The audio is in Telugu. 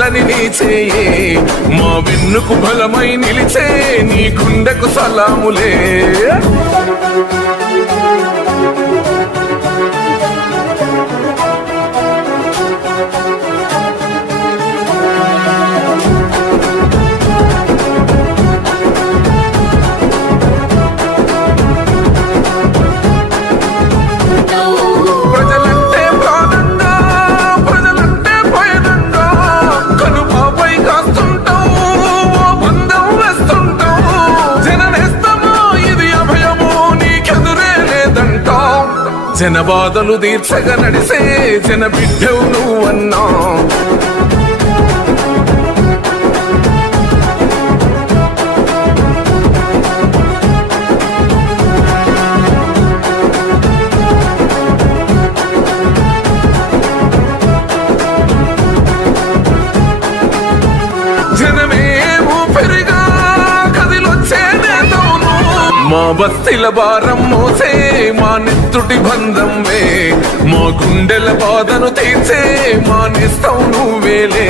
లని నీచేయే మా వెన్నుకు బలమై నిలిచే నీ గుండెకు సలాములే. జనబాధలు తీర్చగా నడిసే జన బిడ్డవు నువ్వన్నా. జనమే ఊపిరిగా కదిలొచ్చే నేతవును మా బస్తీల భారం మోసే మా నెత్తుటి బంధంవే మా గుండెల బాధను తీర్చే మా నేస్తం నువ్వేలే.